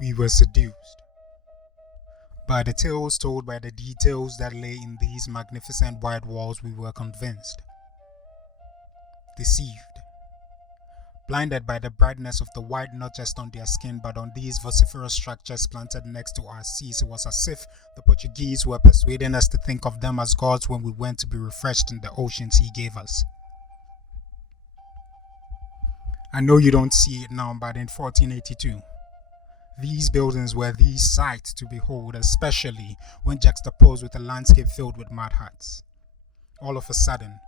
We were seduced by the tales told, by the details that lay in these magnificent white walls. We were convinced, deceived, blinded by the brightness of the white, not just on their skin, but on these vociferous structures planted next to our seas. It was as if the Portuguese were persuading us to think of them as gods when we went to be refreshed in the oceans he gave us. I know you don't see it now, but in 1482, these buildings were the sight to behold, especially when juxtaposed with a landscape filled with mud huts. All of a sudden,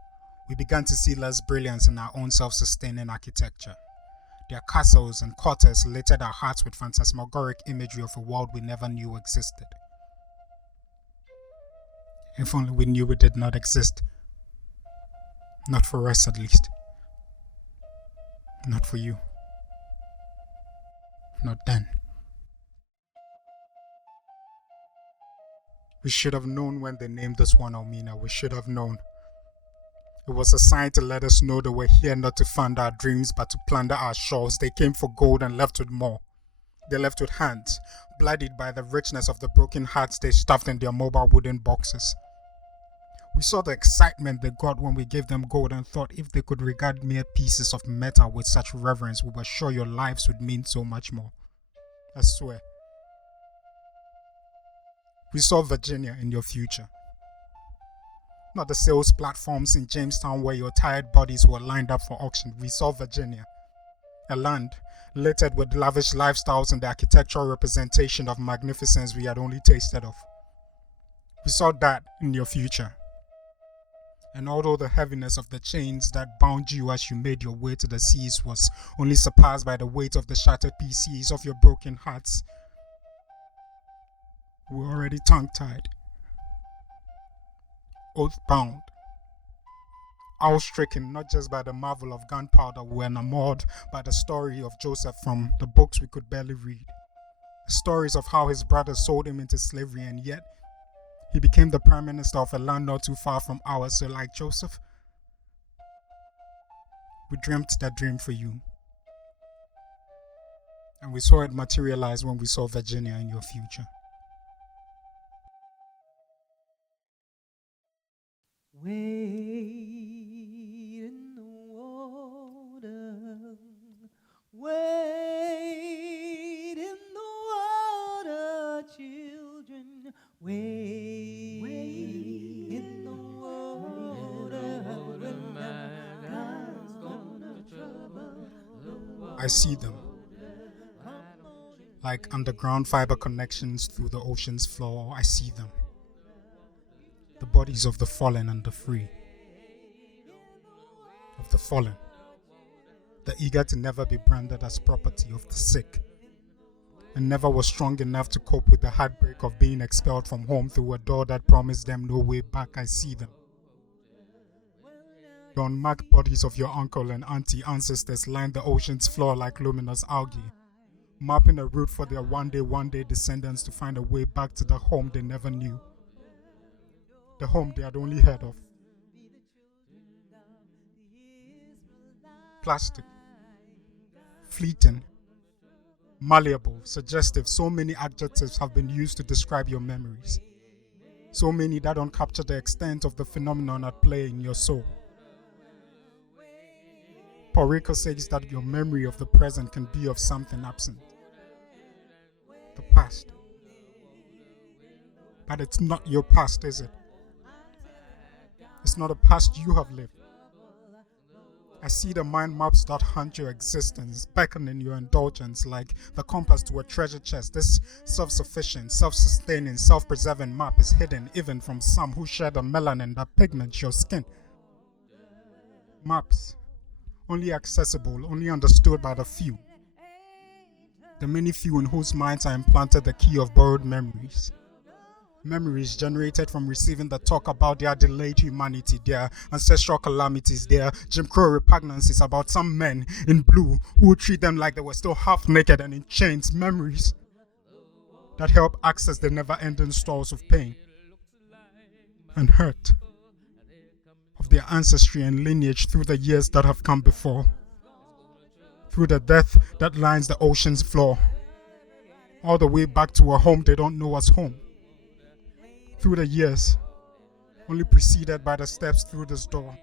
we began to see less brilliance in our own self-sustaining architecture. Their castles and quarters littered our hearts with phantasmagoric imagery of a world we never knew existed. If only we knew it did not exist. Not for us, at least. Not for you. Not then. We should have known when they named this one Elmina. We should have known. It was a sign to let us know that we're here not to fund our dreams, but to plunder our shores. They came for gold and left with more. They left with hands, bloodied by the richness of the broken hearts they stuffed in their mobile wooden boxes. We saw the excitement they got when we gave them gold and thought if they could regard mere pieces of metal with such reverence, we were sure your lives would mean so much more. I swear. We saw Virginia in your future. Not the sales platforms in Jamestown where your tired bodies were lined up for auction. We saw Virginia, a land littered with lavish lifestyles and the architectural representation of magnificence we had only tasted of. We saw that in your future. And although the heaviness of the chains that bound you as you made your way to the seas was only surpassed by the weight of the shattered pieces of your broken hearts, we were already tongue-tied, oath-bound, awe-stricken not just by the marvel of gunpowder, we were enamored by the story of Joseph from the books we could barely read. Stories of how his brothers sold him into slavery, and yet he became the prime minister of a land not too far from ours. So like Joseph, we dreamt that dream for you. And we saw it materialize when we saw Virginia in your future. Wade in the water, wade in the water, children, wade in the water, when God's gonna trouble the water. I see them, like underground fiber connections through the ocean's floor. I see them. The bodies of the fallen and the free. Of the fallen, the eager to never be branded as property of the sick, and never was strong enough to cope with the heartbreak of being expelled from home through a door that promised them no way back. I see them. The unmarked bodies of your uncle and auntie ancestors line the ocean's floor like luminous algae, mapping a route for their one day descendants to find a way back to the home they never knew. The home they had only heard of. Plastic, fleeting, malleable, suggestive. So many adjectives have been used to describe your memories. So many that don't capture the extent of the phenomenon at play in your soul. Paul Ricoeur says that your memory of the present can be of something absent. The past. But it's not your past, is it? It's not a past you have lived. I see the mind maps that haunt your existence, beckoning your indulgence like the compass to a treasure chest. This self-sufficient, self-sustaining, self-preserving map is hidden even from some who share the melanin that pigments your skin. Maps, only accessible, only understood by the few. The many few in whose minds are implanted the key of borrowed memories. Memories generated from receiving the talk about their delayed humanity, their ancestral calamities, their Jim Crow repugnancies about some men in blue who treat them like they were still half naked and in chains. Memories that help access the never-ending stores of pain and hurt of their ancestry and lineage through the years that have come before, through the death that lines the ocean's floor, all the way back to a home they don't know as home. Through the years, only preceded by the steps through this door.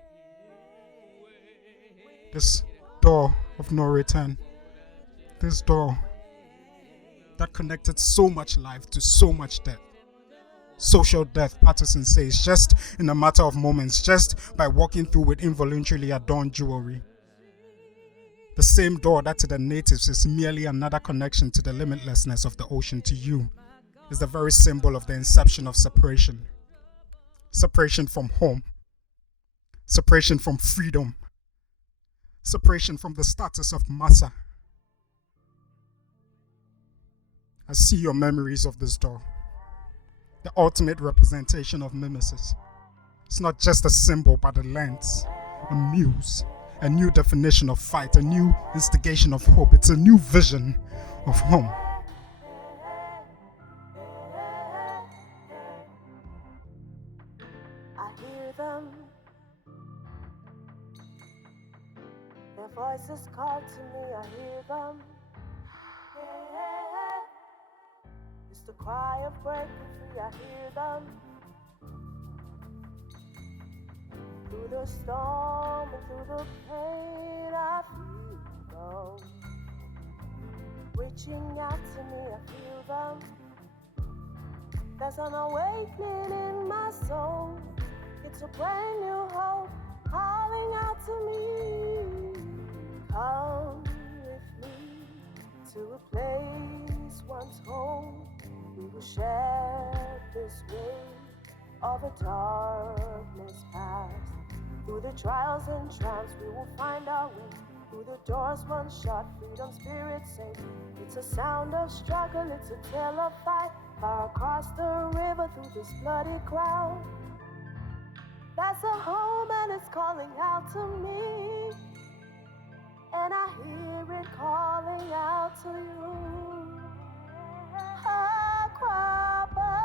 This door of no return. This door that connected so much life to so much death. Social death, Patterson says, just in a matter of moments, just by walking through with involuntarily adorned jewelry. The same door that to the natives is merely another connection to the limitlessness of the ocean, to you is the very symbol of the inception of separation. Separation from home. Separation from freedom. Separation from the status of massa. I see your memories of this door. The ultimate representation of mimesis. It's not just a symbol, but a lens, a muse, a new definition of fight, a new instigation of hope. It's a new vision of home. I hear them. Their voices call to me, I hear them. It's the cry of breaking free, I hear them. Through the storm and through the pain, I feel them. Reaching out to me, I feel them. There's an awakening in my soul. It's a brand new hope calling out to me. Come with me to a place once home. We will share this way of a darkness past. Through the trials and triumphs we will find our way. Through the doors once shut, freedom spirit safe. It's a sound of struggle, it's a tale of fight. Far across the river through this bloody crowd. That's a home and it's calling out to me. And I hear it calling out to you. Aquaba.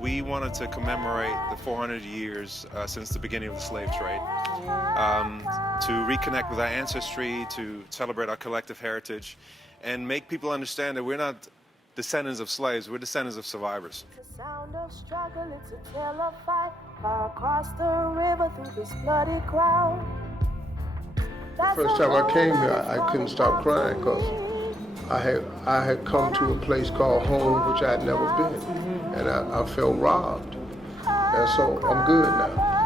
We wanted to commemorate the 400 years since the beginning of the slave trade, to reconnect with our ancestry, to celebrate our collective heritage, and make people understand that we're not descendants of slaves, we're descendants of survivors. It's a sound of struggle, it's a tale of fight. Far across the river through this bloody crowd. The first time I came here, I couldn't stop crying because I had come to a place called home, which I had never been, and I felt robbed. And so I'm good now.